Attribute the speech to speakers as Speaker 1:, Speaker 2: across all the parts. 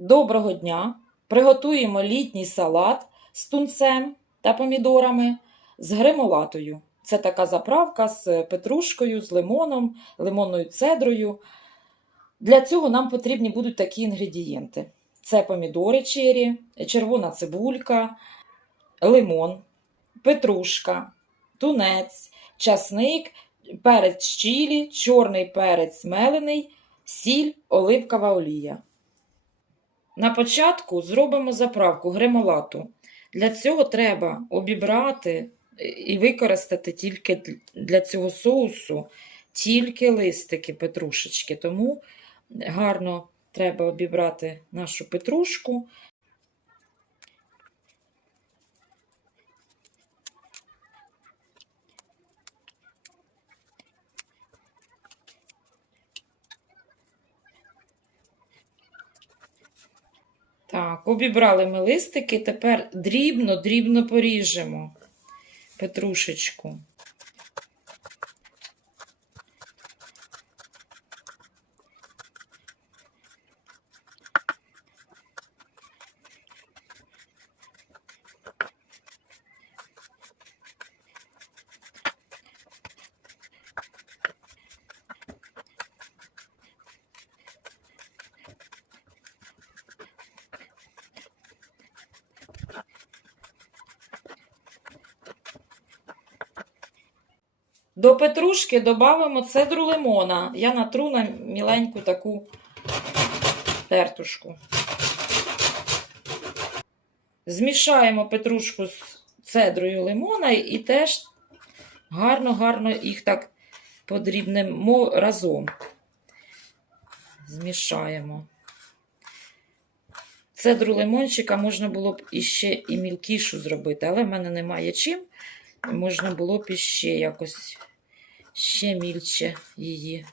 Speaker 1: Доброго дня! Приготуємо літній салат з тунцем та помідорами з гремолатою. Це така заправка з петрушкою, з лимоном, лимонною цедрою. Для цього нам потрібні будуть такі інгредієнти: це помідори чері, червона цибулька, лимон, петрушка, тунець, часник, перець чилі, чорний перець мелений, сіль, оливкова олія. На початку зробимо заправку гремолату. Для цього треба обібрати і використати тільки для цього соусу тільки листики петрушечки. Тому гарно треба обібрати нашу петрушку. Так, обібрали ми листики, тепер дрібно-дрібно поріжемо петрушечку. До петрушки додамо цедру лимона. Я натру на міленьку таку тертушку. Змішаємо петрушку з цедрою лимона і теж гарно-гарно їх так подрібнемо разом. Змішаємо. Цедру лимончика можна було б іще і мілкішу зробити, але в мене немає чим. Можна було б іще якось ще мільче її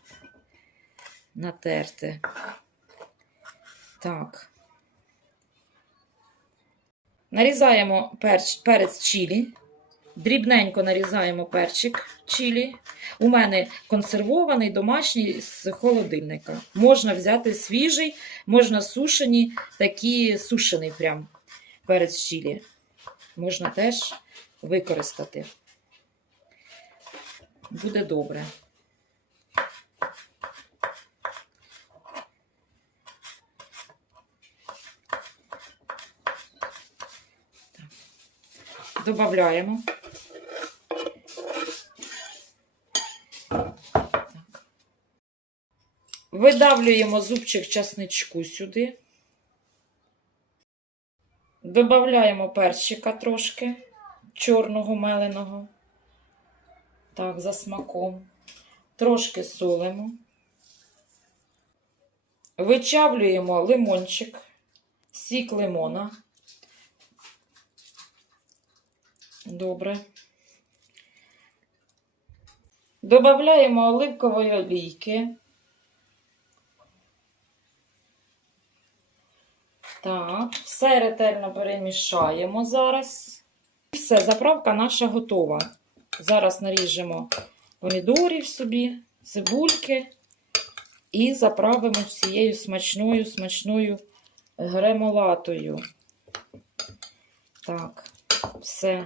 Speaker 1: натерти. Так. Нарізаємо перч, перець чилі. Дрібненько нарізаємо перчик чилі. У мене консервований, домашній з холодильника. Можна взяти свіжий, можна сушені, такі сушений прям перець чилі. Можна теж використати. Буде добре. Добавляємо. Видавлюємо зубчик часничку сюди. Добавляємо перчика трошки чорного меленого. Так, за смаком. Трошки солимо. Вичавлюємо лимончик, сік лимона. Добре. Добавляємо оливкової олійки. Так, все ретельно перемішаємо зараз. Все, заправка наша готова. Зараз наріжемо помідорів собі, цибульки і заправимо цією смачною, смачною гремолатою. Так, все.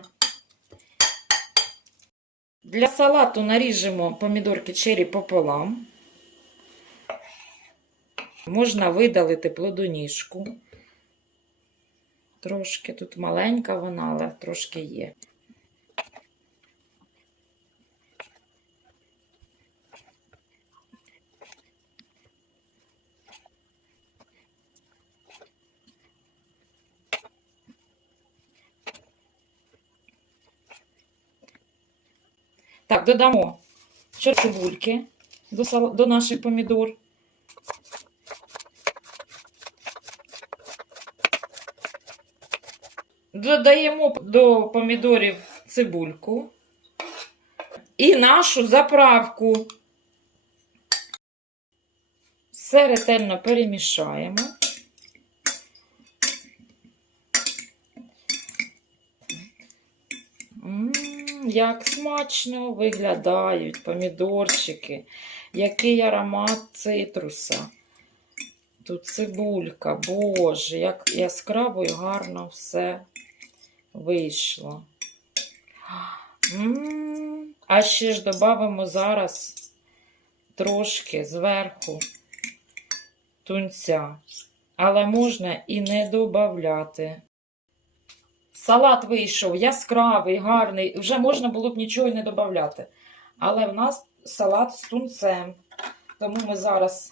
Speaker 1: Для салату наріжемо помідорки чері пополам. Можна видалити плодоніжку. Трошки тут маленька вона, але трошки є. Так, додамо цибульки до, сал... до наших помідор. Додаємо до помідорів цибульку і нашу заправку. Все ретельно перемішаємо. М, Як смачно виглядають помідорчики, який аромат цитруса. тут цибулька, боже, як яскраво і гарно все вийшло. М, А ще ж додамо зараз трошки зверху тунця. Але можна і не додати. Салат вийшов яскравий, гарний. Вже можна було б нічого і не додати. Але в нас салат з тунцем. Тому ми зараз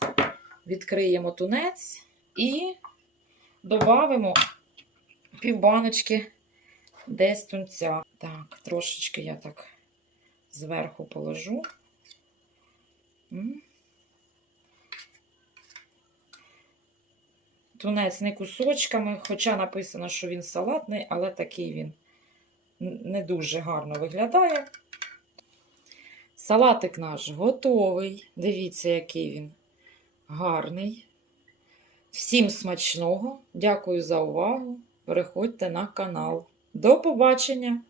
Speaker 1: відкриємо тунець і додамо півбаночки десь тунця. Так, трошечки я так зверху положу. М. Тунець не кусочками, хоча написано, що він салатний, але такий він не дуже гарно виглядає. Салатик наш готовий. Дивіться, який він гарний. Всім смачного. Дякую за увагу. Переходьте на канал. До побачення!